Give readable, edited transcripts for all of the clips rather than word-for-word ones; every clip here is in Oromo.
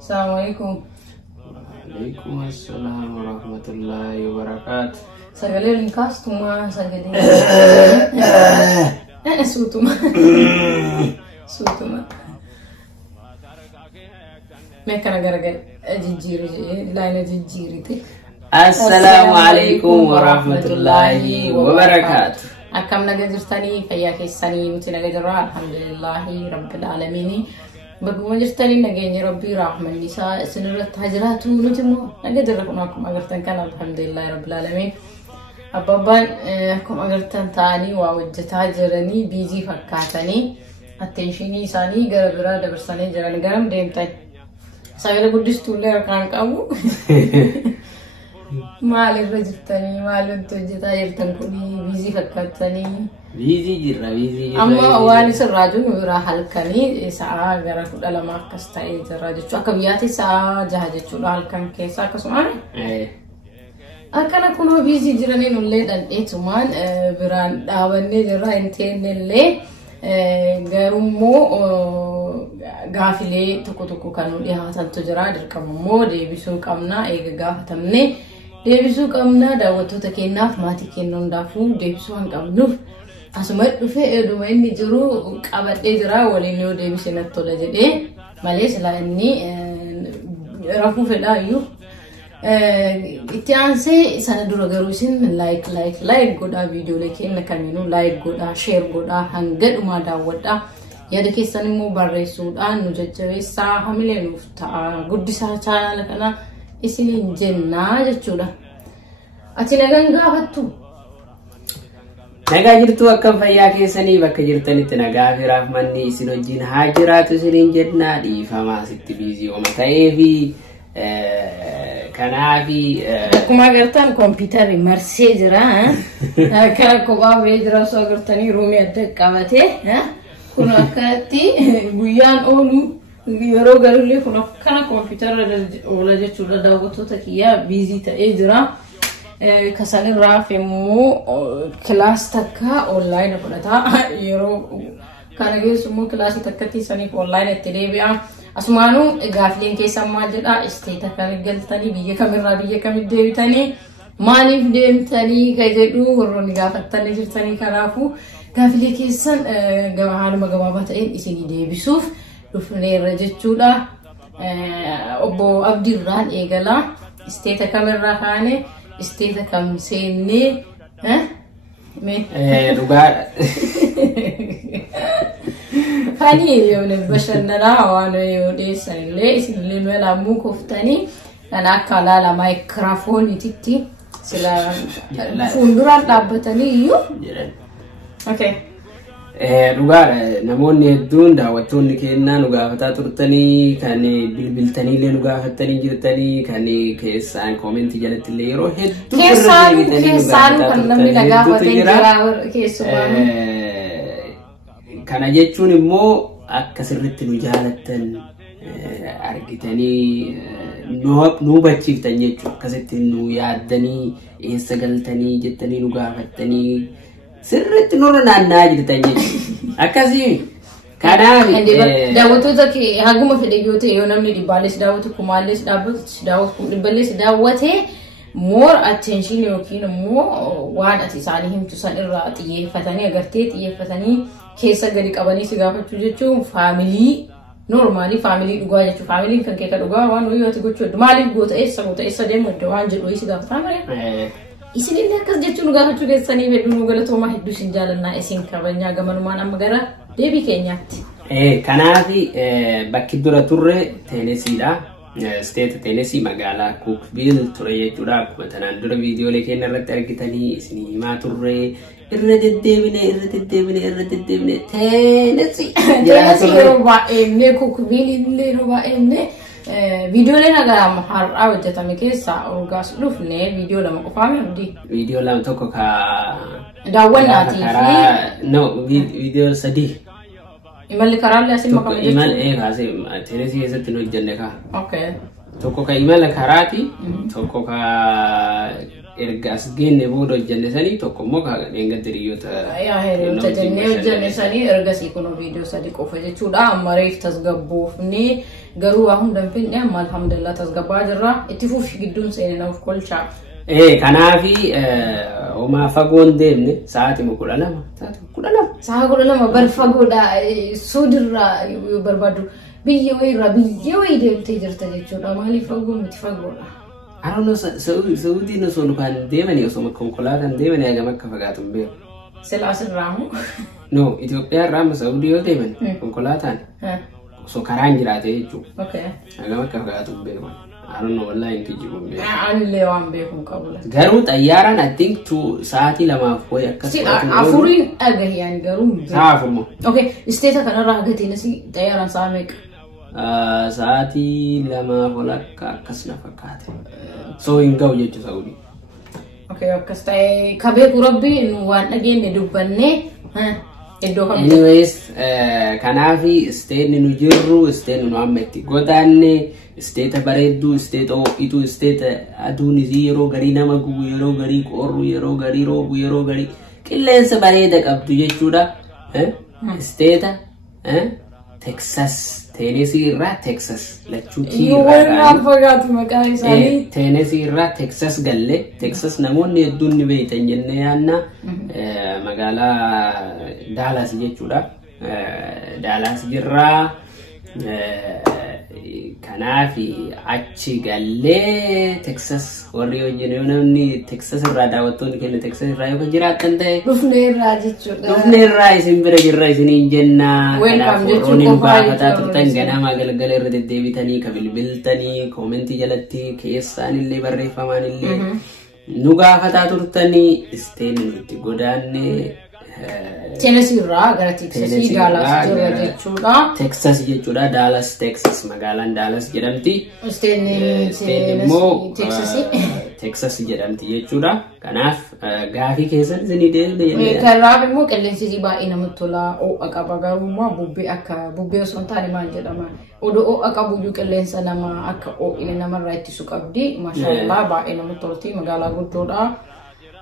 Assalamualaikum. Waalaikumsalam warahmatullahi wabarakatuh. Sagale ringkas tuma sagale. Sutuma. Sutuma. Mekana garagal jijjiru laina jijjirite. Assalamualaikum warahmatullahi wabarakatuh. Akam naga jirtani fayya keessanii nuti naga jirra alhamdulillahi rabbil alamin. Baguma jirtani nageenya rabbi rahman nisa sinirrat hajratu nutimo naga jirra kun akum agartan kan alhamdulillahi rabbil alamin. Abban akum agartan taani wa wajjata jirani bizi fakkaatani attentioni isani gara bira dabarsanii jiran garam deemtan sagale guddistuulee kan qabu maal irra jirtanii maal hojjetaa jirtan kuni bizi fakkaatani Bizi jirra. amma waan isirraa jiru bira halkanii sa'a gara 12 akkas ta'ee jirra jechuudha akka biyyaatti sa'a 6 jechuudha halkan keessa akkasumaan akkana kunoo bizi jiranii nullee dhandheetumaan biraan dhaabannee jirra inteenillee garummoo gaafilee tokko kan nu dhiyaatantu jira dirqamammoo deebisuu qabna eega gaafatamne deebisuu qabna daawwattoota keenyaaf maatii keenya hundaafuu deebisuu hin qabnuuf asuma dhufee eduma inni jiru qabadhee jira waliin yoo deebisee natti tola jedhee malee silaa inni rafuu fedhaayyuu itti aansee sana dura garuu isin like godhaa viidiyoolee keenya kamiinuu like godhaa share godhaa hanga dhumaa daawwadhaa yaada keessan immoo barreessuudhaan nu jajjabeessaa hamilee nuuf ta'a guddisaa chaanala kana isiniin jennaa jechuudha. Ati nagaan gaafattu nagaa jirtu akkam fayyaa keessanii bakka jirtanitti nagaa fi rahmanni isin wajjin haa jiraatu isiniin jennaa dhiifamaa sitti biizii oma ta'eefi kanaafi akkuma agartan kompiitarri marsee jira kana kophaa ba'ee jira osoo agartanii ruumii adda qabatee kun akkatti guyyaan oolu yeroo garullee kun akkana kompiitara oola jechuudha daawwattoota kiyyaa biizii ta'ee jira kasalin raafimmoo kilaas takka online fudhataa yeroo kana geessummoo kilaasii takkatti saniif online itti deebi'a asumaanuu gaafileen keessan maal jedha isteeta kan galtanii biyya kamirraa biyya kamitti deebitanii maaliif deemtanii ka jedhu warroonni gaafattanii jirtanii kanaafuu gaafilee keessan haaluma gabaabaa ta'een isinii deebisuuf dhufneerra jechuudha. Obbo Abdiirraan eegalaa isteeta kamirraa kaane isteeta kam seennee dhugaadha. Fanii yoone bashannanaa waan yoo dheessan illee isinillee nu lammuu koftanii kan akka laala maayikiraafooniititti sila fuulduraan dhaabbatanii iyyuu. Okay. Dhugaadha namoonni hedduun daawwattoonni keenyaa nu gaafataa turtanii kan bilbiltanii illee nu gaafatanii jirtanii kan keessaan koomentii jalatti illee yeroo hedduu keessaan kan namni na gaafatee jira keessumaa kana jechuun immoo akka sirriitti nu jaalattan argitanii nu hubachiiftan jechuudha akkasitti nu yaaddanii eessa galtanii jettanii nu gaafattanii sirriitti nurra naanna'aa jirtan jechuudha akkasii kanaaf daawwattoota haguma fedhe yoo ta'e yoo namni dhibbaalles daawwatu kumaalles daawwatu dhibballes daawwatee more attention yookiin immoo waan ati isaanii himtu san irraa xiyyeeffatanii agartee xiyyeeffatanii keessa gadi qabanii si gaafachuu jechuun faamilii normaalii faamilii dhugaa jechuudha faamiliin kan keessa dhugaa waan wayii ati gochuu maaliif goota eessa deemu waan jedhu si gaafataa malee isinillee akkas jechuun gaafachuu keessanii hedduu nu galatoomaa hedduu isin jaalannaa isin kabajnaa gamanumaan amma gara deebii keenyaatti. Kanaaf bakki dura turre Teenesiidha. State Tennessee magaalaa Cookville ture jechuudha akkuma tanaan dura viidiyoolee keenya irratti argitanii isin himaa turre irra deddeebine Tennessee yeroo baay'ee Cookville illee yeroo baay'ee viidiyoolee nagaa har'aa hojjetame keessaa urgaas dhufne viidiyoo lama qofaame abdii viidiyoo lama tokko ka daawwannaatii fi no viidiyoo sadii imalli karaallee asin makame imal kaase Tennessee keessatti nu hojjenne ka okay tokko ka imala karaati tokko ka ergas genne boodo jennesani tokko immoo ka engatti riyoota yaa hiriyoota jennee jennesanii ergasii kun viidiyoo sadii qofa jechuudha amma reef tasgabboofni garuu waa hundan finne amma alhamdulillah tasgabbaa jirra itti fufi gidduun seenina of kolchaa kanaafi oma fagoon deemne sa'aatii 12 sa'a 12 bar fagoodha suudirra barbaadu biyya wayii deemtee jirta jechuudha maaliif fagoo miti fagoodha I don't know, Saudi no solo kan deemani osoo konkolaataan deemani hagam akka fagaatu hin beeku. Silaasin raamu? No, Itoophiyaa irraa Saudi yoo deeman konkolaataan osoo karaan jiraate jechuudha. Hagam akka fagaatu hin beeku. I don't know, wallahi hin kijjibu hin beeku. Anillee waan beeku hin qabu. Garuu xayyaaraan I think sa'aatii 2 wayi akkas. Afuriin dhagahiyaan garuu. Sa'a 4 moo. Okay, isteeta kanarraa gatiin xayyaaraan sa'a meeqa? Sa'aatii 2 walakkaa akkas na fakkaate. So in ga'u jechu Saudi. Okay, akkas ta'e kabeeku rabbi waan dhageenye dubbanne iddoo kam. Anyways, kanaafi isteetni nu jirru isteetni nu amma itti godaanne isteeta bareedduu isteeta ho'ituu isteeta aduun yeroo garii nama gubu yeroo garii qorru yeroo garii roobu yeroo garii qilleensa bareeda qabdu jechuudha. Isteeta Texas Tennessee irraa Texas lachuutii Tennessee irraa Texas galle Texas namoonni hedduun ni beektan jennee yaanna magaalaa Dallas jechuudha. Dallas jirraa kanaafi achi gallee Texas warri hojii namni Texas irraa daawwattoonni kenna Texas irraa yoo jiraatan ta'e dhufneerraa jechuudha. Dhufneerraa isin bira jirra isiniin jenna. Kanaaf warroonni nu gaafataa turtan ganama galgala irra deddeebitanii ka bilbiltanii koomentii jalatti keessaan illee barreeffamaan illee nu gaafataa turtanii isteetni nuti godaanne Tennessee irraa gara Texas Dallas jirra jechuudha. Texas jechuudha Dallas Texas magaalaan Dallas jedhamti. Isteetni immoo Texas jedhamti jechuudha. Kanaaf gaafii keessan isinii deemne jennee. Kanaaf immoo qilleensi baay'ee namatti tola. Ho'a qaba garuu immoo bubbee osoo hin taane maal jedhama. Odoo ho'a qabu iyyuu qilleensa nama akka ho'ina namarraa ittisu qabdi. Maashaallah baay'ee namatti tolti magaalaa guddoodha.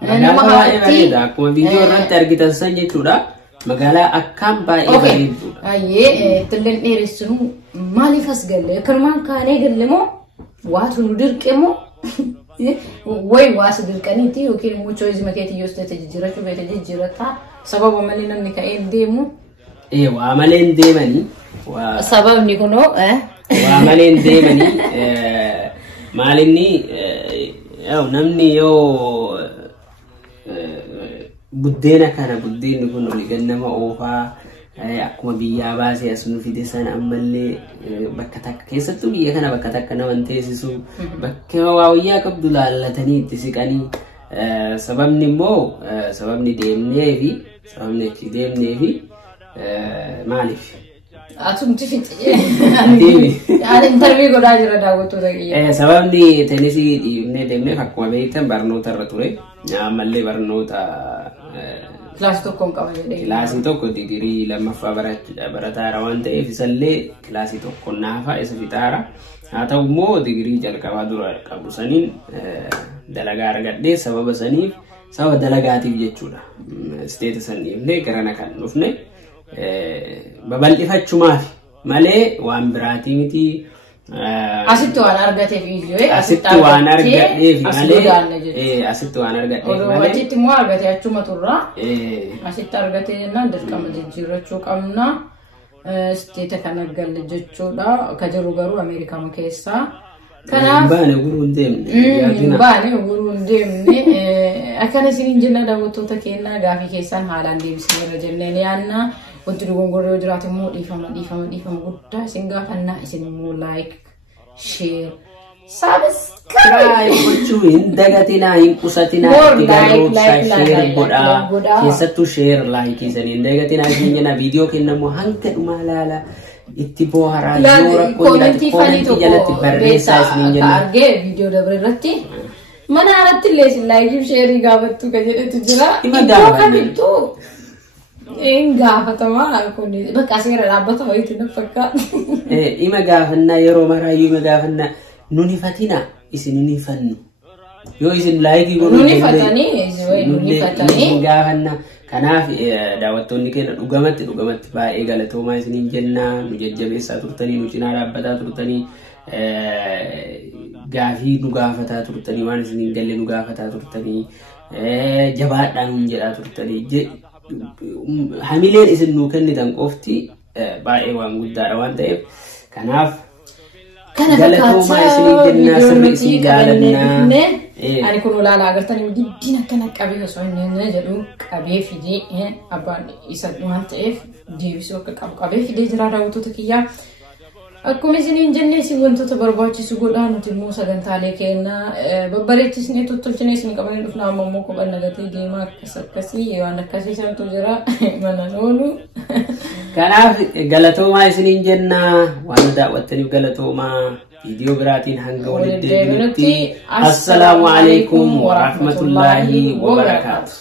Magaalaa baay'ee bareeda akkuma viidiyoo irratti argitan san jechuudha. Magaalaa akkaan baay'ee bareedduudha. Ayyee tilleen dheeressinu maaliif as galle akkanumaan kaanee galle moo waatu nu dirqe moo way waasa dirqaniiti yookiin immoo choizima keetii yoo ta'e jijjiirachuu beekte jijjiirata sababa malee namni ka'ee deemu. Waa malee hin deemanii. Sababni kunoo waa malee hin deemanii maalinni namni yoo buddeena kana buddeenni kun oli gannama oofaa akkuma biyyaa baasee as nu fide sana ammallee bakka takka keessattuu biyya kana bakka takka naman teessisu bakka waawayyaa qabdu laallatanii itti siqanii sababni immoo sababni deemnee fi sababni achi deemnee fi maaliif atumti fixe interview godhaa jira daawwattoota kiyya. Sababni Tennessee dhiibnee deemneef akkuma beektan barnoota irra ture ammallee barnoota kilaasii tokkoon qaba jedhee kilaasii tokko digirii lammaffaa barataara waan ta'eef isallee kilaasii tokko naafa isa fixaara haa ta'u immoo digirii jalqabaa dura qabu saniin dalagaa argadhee sababa saniif sababa dalagaatiif jechuudha isteeta san dhiibnee garana kan dhufne babal'ifachumaaf malee waan biraatii miti. Asitti waan argateef iyyuu asitti waan argateef malee asitti waan argateef malee wajjitti immoo argatee achuma turraa asitti argatee jennaan dirqama jijjiirrachuu qabna isteeta kana galle jechuudha ka jiru garuu Ameerikaa keessaa. Kanaaf baane guruun deemne baane guruun deemne akkana isiniin jenna daawwattoota keenyaa gaafii keessan haalaan deebisneerra jenneen yaanna. Wanti dogongorroo jiraate immoo dhiifama guddaa isin gaafannaa isin immoo like share subscribe gochuu hin dagatinaa hin qusatinaa itti garroobsaa share godhaa keessattuu share like isanii hin dagatinaa isin jenna viidiyoo kennamu hanga dhumaa laala itti booharaa yoo rakkoo jiraate koomentii jalatti barreessaa isiniin jenna argee viidiyoo dabre irratti mana irratti illee isin like share gaafattu ka jedhetu jira iddoo kamittuu gaafatama kun bakka seera dhaabbata wayiitu na fakkaata. Ima gaafannaa yeroo maraayyuu ima gaafannaa nuni fatina isinini fannu yo isin like nuni fatani nuni fatani gaafanna kanaaf daawwattoonni keenya dhugamatti baay'ee galatoomaa isinin jenna nu jajjabeessaa turtanii nu cinaa dhaabbataa turtanii gaafii nu gaafataa turtanii waan isinin galle nu gaafataa turtanii jabaadhaan nu jedhaa turtanii hamileen isin nu kennitan qofti baay'ee waan guddaadha waan ta'eef kanaaf galatoomaa isinin jenna sirri isin jaalannaa ani kun olaala agartanii guddina kana qabee osoo hin jedhu qabee fidee abbaan isa waan ta'eef deebisuu akka qabu qabee fidee jira daawwattoota kiyyaa akkuma isiniin jennee si wantoota barbaachisu godhaa nuti immoo sagantaalee keenya babbareechisnee tottolchinee isin qabanii dhufna amma immoo kophan nagatee deemaa akkasii waan akkasii santu jira mana noonu kanaaf galatoomaa isiniin jenna waan daawwattaniif galatoomaa فيديو براتين هنگا ولدي السلام عليكم ورحمة الله وبركاته